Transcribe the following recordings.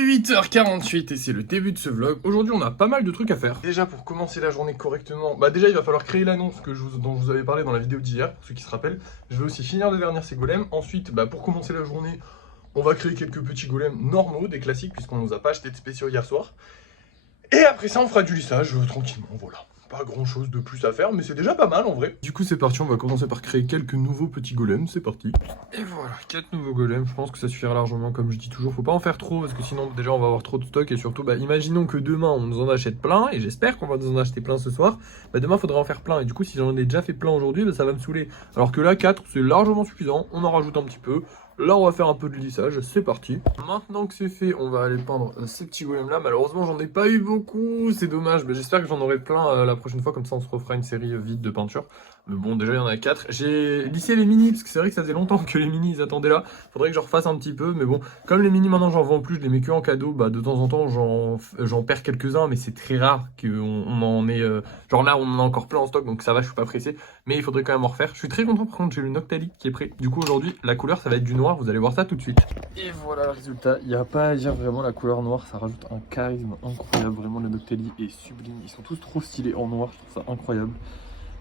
8h48 et c'est le début de ce vlog. Aujourd'hui on a pas mal de trucs à faire. Déjà pour commencer la journée correctement, déjà il va falloir créer l'annonce dont je vous avais parlé dans la vidéo d'hier, pour ceux qui se rappellent. Je vais aussi finir de vernir ces golems. Ensuite pour commencer la journée, on va créer quelques petits golems normaux, des classiques, puisqu'on nous a pas acheté de spéciaux hier soir. Et après ça on fera du lissage tranquillement, voilà. Pas grand chose de plus à faire, mais c'est déjà pas mal en vrai. Du coup c'est parti, on va commencer par créer quelques nouveaux petits golems, c'est parti. Et voilà, 4 nouveaux golems, je pense que ça suffira largement, comme je dis toujours, faut pas en faire trop, parce que sinon déjà on va avoir trop de stock, et surtout imaginons que demain on nous en achète plein, et j'espère qu'on va nous en acheter plein ce soir, demain il faudra en faire plein, et du coup si j'en ai déjà fait plein aujourd'hui, ça va me saouler. Alors que là 4 c'est largement suffisant, on en rajoute un petit peu. Là on va faire un peu de lissage, c'est parti. Maintenant que c'est fait, on va aller peindre ces petits golems là. Malheureusement j'en ai pas eu beaucoup, c'est dommage, mais j'espère que j'en aurai plein la prochaine fois, comme ça on se refera une série vide de peinture. Mais bon, déjà il y en a 4. J'ai lissé les mini, parce que c'est vrai que ça faisait longtemps que les mini ils attendaient là. Faudrait que je refasse un petit peu, mais bon, comme les mini maintenant j'en vends plus, je les mets que en cadeau. De temps en temps j'en perds quelques-uns, mais c'est très rare qu'on en ait... genre là on en a encore plein en stock, donc ça va, je suis pas pressé. Mais il faudrait quand même en refaire. Je suis très content, par contre j'ai le Noctali qui est prêt. Du coup aujourd'hui la couleur ça va être du noir, vous allez voir ça tout de suite. Et voilà le résultat, il n'y a pas à dire, vraiment la couleur noire ça rajoute un charisme incroyable. Vraiment le Noctali est sublime, ils sont tous trop stylés en noir, je trouve ça incroyable.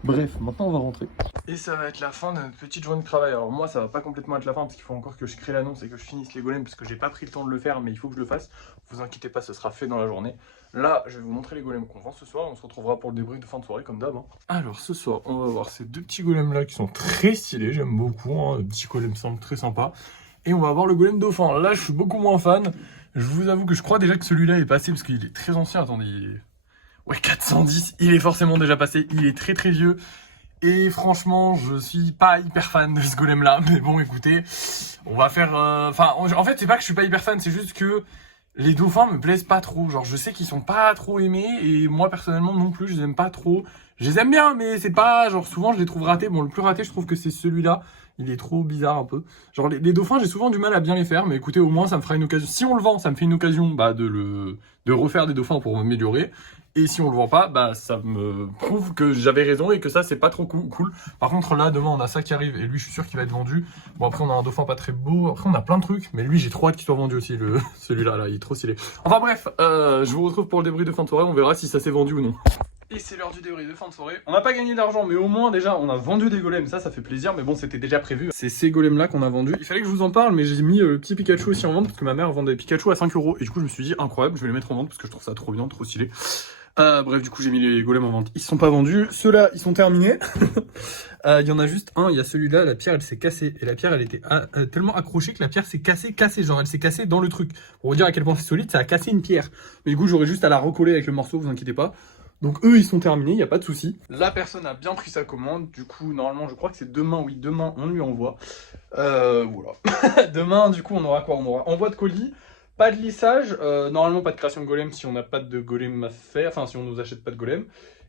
Bref, maintenant on va rentrer. Et ça va être la fin de notre petite journée de travail. Alors moi ça va pas complètement être la fin parce qu'il faut encore que je crée l'annonce et que je finisse les golems parce que j'ai pas pris le temps de le faire, mais il faut que je le fasse. Vous inquiétez pas, ce sera fait dans la journée. Là je vais vous montrer les golems qu'on vend ce soir. On se retrouvera pour le débrief de fin de soirée comme d'hab. Alors ce soir on va voir ces deux petits golems là qui sont très stylés, j'aime beaucoup, hein. Petit golem simple très sympa. Et on va avoir le golem dauphin. Là je suis beaucoup moins fan. Je vous avoue que je crois déjà que celui-là est passé parce qu'il est très ancien. Attendez, ouais, 410, il est forcément déjà passé, il est très très vieux. Et franchement, je suis pas hyper fan de ce golem là. Mais bon, écoutez, on va faire... en fait, c'est pas que je suis pas hyper fan, c'est juste que les dauphins me plaisent pas trop. Genre, je sais qu'ils sont pas trop aimés, et moi personnellement non plus, je les aime pas trop. Je les aime bien, mais c'est pas... Genre, souvent je les trouve ratés. Bon, le plus raté, je trouve que c'est celui-là. Il est trop bizarre un peu. Genre, les dauphins, j'ai souvent du mal à bien les faire, mais écoutez, au moins, ça me fera une occasion. Si on le vend, ça me fait une occasion de refaire des dauphins pour m'améliorer. Et si on le vend pas, ça me prouve que j'avais raison et que ça, c'est pas trop cool. Par contre, là, demain, on a ça qui arrive, et lui, je suis sûr qu'il va être vendu. Bon, après, on a un dauphin pas très beau. Après, on a plein de trucs, mais lui, j'ai trop hâte qu'il soit vendu aussi, celui-là, là, il est trop stylé. Enfin bref, je vous retrouve pour le débrief de fin de soirée, on verra si ça s'est vendu ou non. Et c'est l'heure du débrief de fin de soirée. On n'a pas gagné d'argent, mais au moins déjà on a vendu des golems, ça fait plaisir, mais bon c'était déjà prévu. C'est ces golems là qu'on a vendus. Il fallait que je vous en parle, mais j'ai mis le petit Pikachu aussi en vente, parce que ma mère vendait Pikachu à 5 €. Et du coup je me suis dit incroyable, je vais les mettre en vente, parce que je trouve ça trop bien, trop stylé. Bref, du coup j'ai mis les golems en vente. Ils sont pas vendus, ceux-là ils sont terminés. Il y en a juste un, il y a celui-là, la pierre elle s'est cassée. Et la pierre elle était tellement accrochée que la pierre s'est cassée, genre elle s'est cassée dans le truc. Pour vous dire à quel point c'est solide, ça a cassé une pierre. Mais du coup j'aurais juste à la recoller avec le morceau, vous inquiétez pas. Donc eux ils sont terminés, il n'y a pas de souci. La personne a bien pris sa commande, du coup normalement je crois que c'est demain, oui demain on lui envoie. Voilà. Demain du coup on aura quoi? On aura envoi de colis, pas de lissage, normalement pas de création de golem si on n'a pas de golem à faire, enfin si on nous achète pas de golem.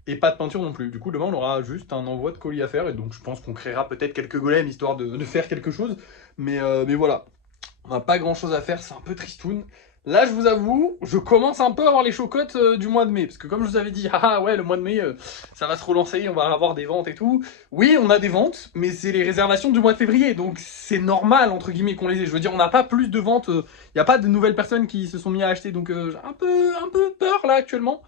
Et pas de peinture non plus. Du coup demain on aura juste un envoi de colis à faire, et donc je pense qu'on créera peut-être quelques golems histoire de faire quelque chose. Mais voilà, on n'a pas grand chose à faire, c'est un peu tristoun. Là, je vous avoue, je commence un peu à avoir les chocottes du mois de mai. Parce que comme je vous avais dit, ouais, le mois de mai, ça va se relancer, on va avoir des ventes et tout. Oui, on a des ventes, mais c'est les réservations du mois de février. Donc c'est normal, entre guillemets, qu'on les ait. Je veux dire, on n'a pas plus de ventes, il n'y a pas de nouvelles personnes qui se sont mis à acheter. Donc j'ai un peu peur, là, actuellement.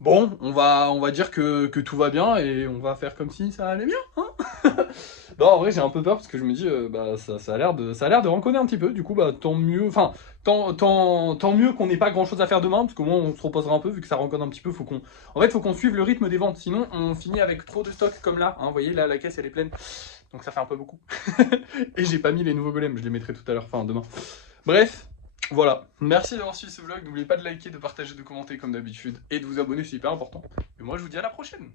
Bon, on va dire que tout va bien, et on va faire comme si ça allait bien, hein. Non, en vrai, j'ai un peu peur parce que je me dis, ça a l'air de renconner un petit peu. Du coup, tant mieux. Enfin, tant mieux qu'on n'ait pas grand chose à faire demain, parce qu'au moins on se reposera un peu vu que ça renconne un petit peu. En fait, faut qu'on suive le rythme des ventes. Sinon, on finit avec trop de stock comme là. Hein, vous voyez, là, la caisse elle est pleine. Donc ça fait un peu beaucoup. Et j'ai pas mis les nouveaux golems. Je les mettrai tout à l'heure, enfin demain. Bref. Voilà, merci d'avoir suivi ce vlog, n'oubliez pas de liker, de partager, de commenter comme d'habitude, et de vous abonner, c'est hyper important. Et moi je vous dis à la prochaine.